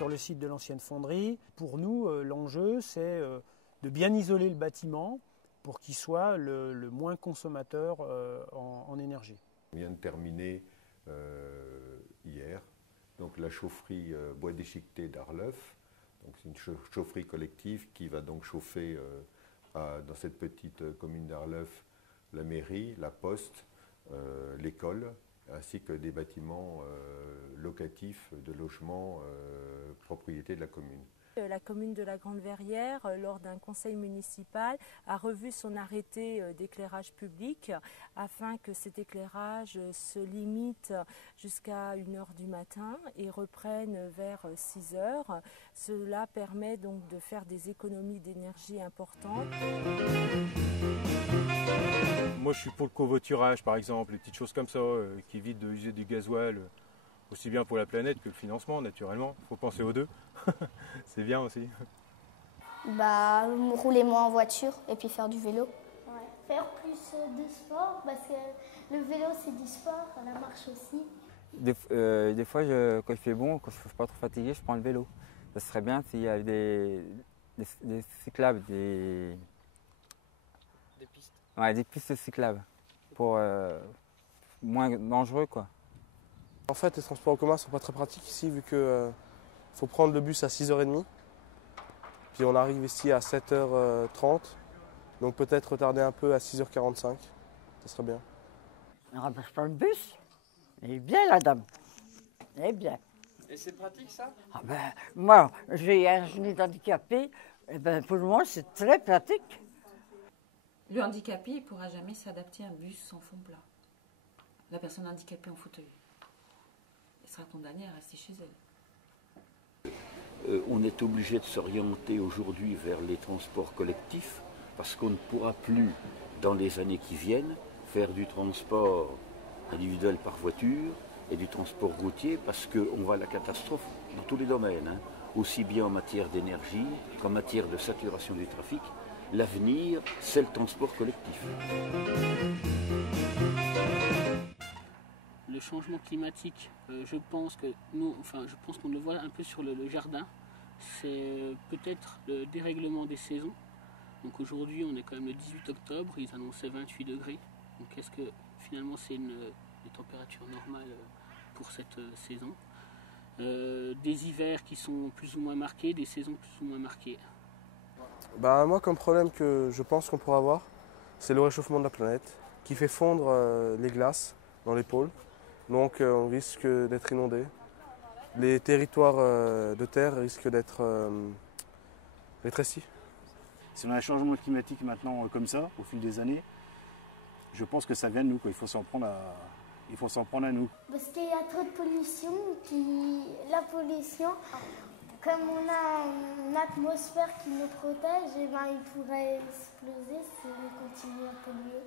sur le site de l'ancienne fonderie. Pour nous, l'enjeu, c'est de bien isoler le bâtiment pour qu'il soit le moins consommateur en énergie. On vient de terminer hier donc la chaufferie bois déchiqueté d'Arleuf. C'est une chaufferie collective qui va donc chauffer dans cette petite commune d'Arleuf la mairie, la poste, l'école, ainsi que des bâtiments locatifs de logements propriété de la commune. La commune de la Grande-Verrière, lors d'un conseil municipal, a revu son arrêté d'éclairage public afin que cet éclairage se limite jusqu'à 1h du matin et reprenne vers 6h. Cela permet donc de faire des économies d'énergie importantes. Moi je suis pour le covoiturage par exemple, les petites choses comme ça qui évitent d'user du gasoil. Aussi bien pour la planète que le financement, naturellement. Il faut penser aux deux. C'est bien aussi. Rouler moins en voiture et puis faire du vélo. Ouais. Faire plus de sport parce que le vélo c'est du sport, la marche aussi. Des fois, quand il fait bon, quand je ne suis pas trop fatigué, je prends le vélo. Ça serait bien s'il y avait des cyclables, des pistes. Ouais, des pistes cyclables pour moins dangereux, quoi. En fait, les transports en commun ne sont pas très pratiques ici vu qu'il faut prendre le bus à 6h30. Puis on arrive ici à 7h30. Donc peut-être retarder un peu à 6h45. Ça serait bien. On ne remplace pas le bus. Elle est bien la dame. Elle est bien. Et c'est pratique ça? Moi, j'ai un genou handicapé. Pour le moment, c'est très pratique. Le handicapé ne pourra jamais s'adapter à un bus sans fond plat. La personne handicapée en fauteuil sera condamnée à rester chez elle. On est obligé de s'orienter aujourd'hui vers les transports collectifs parce qu'on ne pourra plus, dans les années qui viennent, faire du transport individuel par voiture et du transport routier parce qu'on va à la catastrophe dans tous les domaines, aussi bien en matière d'énergie qu'en matière de saturation du trafic. L'avenir, c'est le transport collectif. Le changement climatique, je pense qu'on le voit un peu sur le jardin. C'est peut-être le dérèglement des saisons. Donc aujourd'hui, on est quand même le 18 octobre, ils annonçaient 28 degrés. Donc est-ce que finalement c'est des températures normales pour cette saison? Des hivers qui sont plus ou moins marqués, des saisons plus ou moins marquées. Moi, comme problème que je pense qu'on pourra avoir, c'est le réchauffement de la planète qui fait fondre les glaces dans les pôles. Donc on risque d'être inondé. Les territoires de terre risquent d'être rétrécis. Si on a un changement climatique maintenant comme ça, au fil des années, je pense que ça vient de nous, quoi. Il faut s'en prendre à nous. Parce qu'il y a trop de pollution, la pollution, comme on a une atmosphère qui nous protège, il pourrait exploser si on continue à polluer.